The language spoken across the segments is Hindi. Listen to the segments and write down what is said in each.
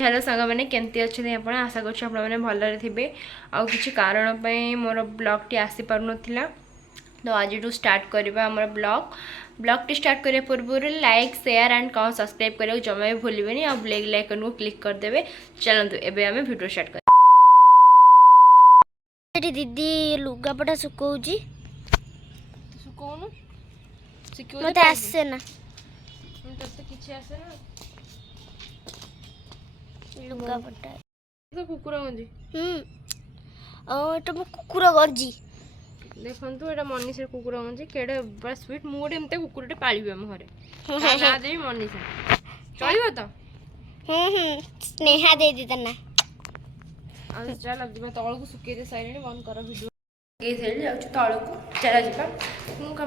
हेलो सांग मैंने केमती अच्छे आप आशा कर भलरे थे आ कि कारण मोर ब्लॉग टी आसी पार नाला तो आज स्टार्ट करवा आम ब्लॉग टी स्टार्ट करने पूर्व लाइक शेयर एंड कौन सब्सक्राइब करने को जमा भी भूलें आ बेल आइकन को क्लिक करदे। चलतु एवं आम वीडियो स्टार्ट कर। दीदी लुगापटा सुखौन मत आसे ना किसी आसे ना लुगापटा तो कुकुर गंजी एटा मो कुकुर गंजी देखु एटा मनीषा कुकुर गंजी केड़े बड़ा स्वीट मुझे एमती कुकुरटे पाली आम घरे ना देवी मनीषा चलो तो स्नेहा दे दी तना चल मैं तौल को सुखे सारे बंद कर भिड तौल को चल जा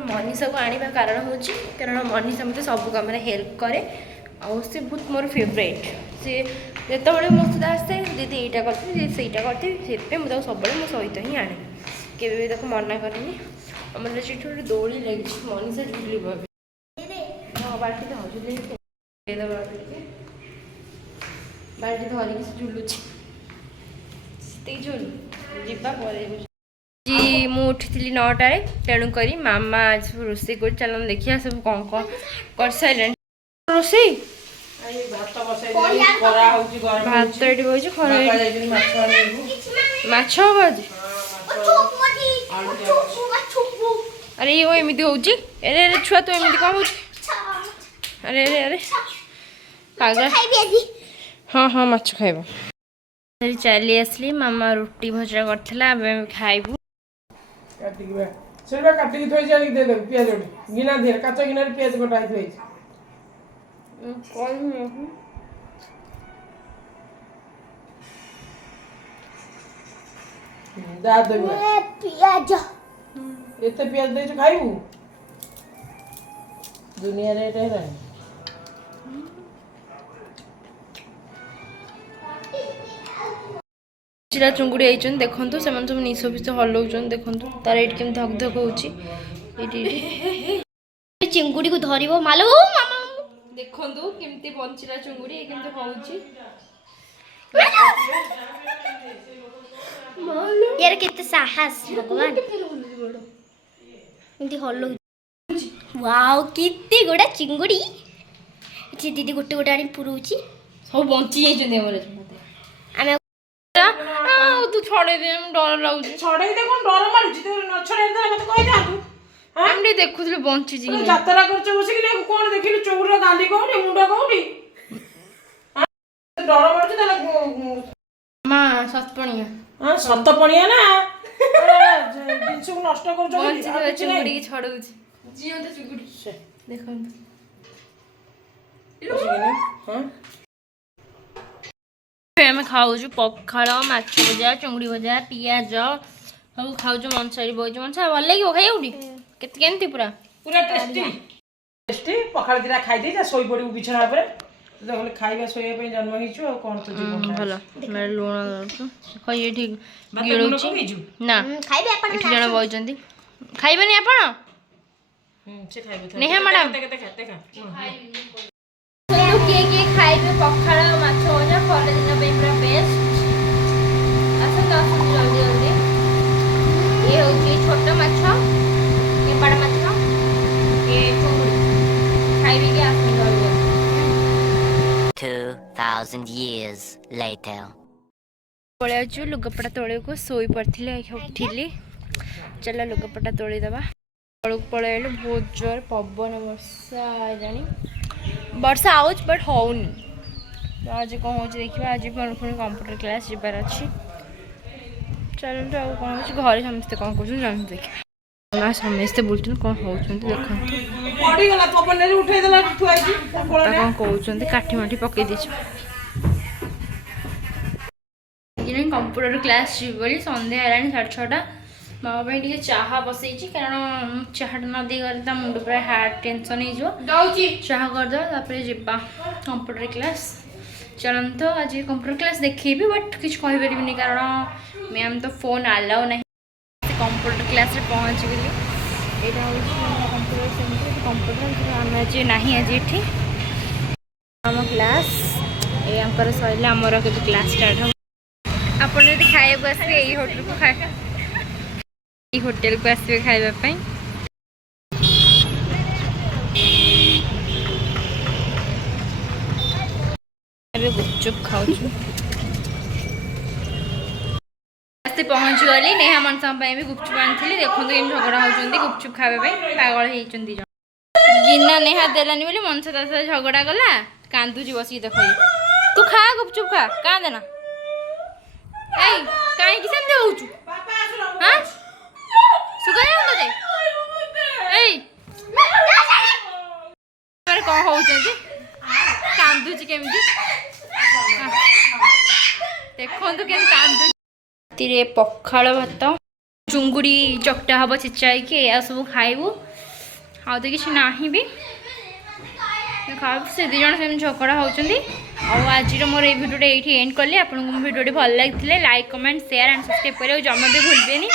मनीषा को आने कारण हूँ कारण मनीषा मत सब कम हेल्प करे आउ सी बहुत मोर फेवरेट सी जो मो सहित आसे दीदी यहाँ करती दीदी सहीटा करती से मुझे सब मो सहित ही आने के मना करेनि आम से गोटे दौड़ी लगी मनीषा झुल हाँ बाल्टी तो झुल बाल्टी धरिकी से झुलुची झुल जी मुझे उठी 9टार तेणुक मामा आज रोषे कर चल देखिए सब कौन कौन कर सारे रोषे भात ये खरा माछ हम आज अरे ये एमती हो अरे छुआ तो एमती कौन हो अरे अरे अरे पागल हाँ हाँ माछ खाइब चली आसली मामा रुटी भजा करथिला खाइबू सेटा काटिक थोई जानी दे दे पियाज गिना दे काचा गिना पियाज कटाई थोई कौन दा दे पियाज एते पियाज दे खाइबू दुनिया रे रे चिरा चुंगुड़ी आई देखु से सब निश फिश हलाउन देखु तार ये कम धक धक हो चिंगुड़ी को धरिबो मालो मामा देखु केमती बंचिला चुंगुड़ी ये केमती हूँ यार केते साहस भगवान एंती हल्लो वाओ कितनी गोटा चिंगुड़ी अच्छी दीदी गोटे गोटे आनी पुरौची सब बंची जाइए आमे तू छड़े दे डर लगुच छड़े दे कोन डर मारुची तो न छड़े दे मते कहि दांतु हम नहीं देखुले बंची जी यात्रा करछ बसी कि कोन देखिलु चौर गांडी कोडी मुंडा कोडी डर मारुची तले मां सतपणिया हां सतपणिया ना जिंस को नष्ट करछ बंची चिंगुड़ी की छड़ौच जियो तो चिंगुड़ी देखो हां आम खाऊ पखाड़ माछ भजा चुंगड़ी भजा पियाज सब खाऊ मनसारी बज मनसा भल लगे खाई केमती पूरा पूरा टेस्टी टेस्टी पखाड़ दिरा खाई दे जा सोई पड़ी बिछना पर तो खाइबा सोया पे जन्म हिचु आ कोन तो जीवन भल मेरे लूण खई ठीक गिळुची ना खाइबे अपन एठी जण बइचंती खाइबेनी आपण से खाइबे नेहा मैडम देखा किए खाइबे पखाड़ माछ भजा खरा दिन पूरा बेस्ट आसन जल्दी जल्दी ये हूँ छोट माछ ये बड़ माछ ये चुंगुड़ी खाइबे कि आसन जल्दी 2000 years later पलैचु लुगापटा तोड़े को सोई पड़ी उठिली चल लुगापटा तोड़ी दबा तौक पलैलु बहुत जोर पवन वर्षा वर्षा आउच बट होनी तो आज कौन हो देखिए आज पुणी कंप्यूटर क्लास जबार अच्छी चलते आउ कौन हो घरे समस्ते कौन कर देखिए माँ समस्ते बुलूँ कौन हो देखते कौन कहते काठी माठी पकई दे कंप्यूटर क्लास जी सन्ध्या है 6:30 मामा टे चाहा बसई कारण चाहा न दे गले मुंड पूरा हार्ट टेंशन हो चाहा करदे जा कंप्यूटर क्लास चलते आज कंप्यूटर क्लास देखेबी बट किसी कहीपरि कारण मैम तो फोन आलाउ ना कंप्यूटर क्लास पहुँच गली यहाँ हूँ कंप्यूटर सेंटर कंप्यूटर आम आज ना आज ये आम क्लास ये सैले आमर के क्लास स्टार्ट हम आप खाइबा आसबे यही होटल को खाए होटल को आसबे खाइबा गुपचुप खाऊ पहुँच गली नेहा मनसा भी गुपचुप आनी देखो झगड़ा होती गुपचुप खावाई पागल होती गिना नेहा देलानी बोली मनसा ता सह झगड़ा गला कांदुची बस देख तू खा गुपचुप खा क्या देना कहीं सेमती होचु हाँ सुगा जाऊँ ते कौन हो कांदुची केमती देखो के कांदु पखाड़ भात चुंगुड़ी चकटा हम छेचाई या सब खाइबू आ तो किसी ना भी खाइबू से दी जन से झगड़ा होती आज मोर ये भिडियो ये एंड कली आपको भिडियो भल लगी like comment share and subscribe करें जमा भी भूलबेनी।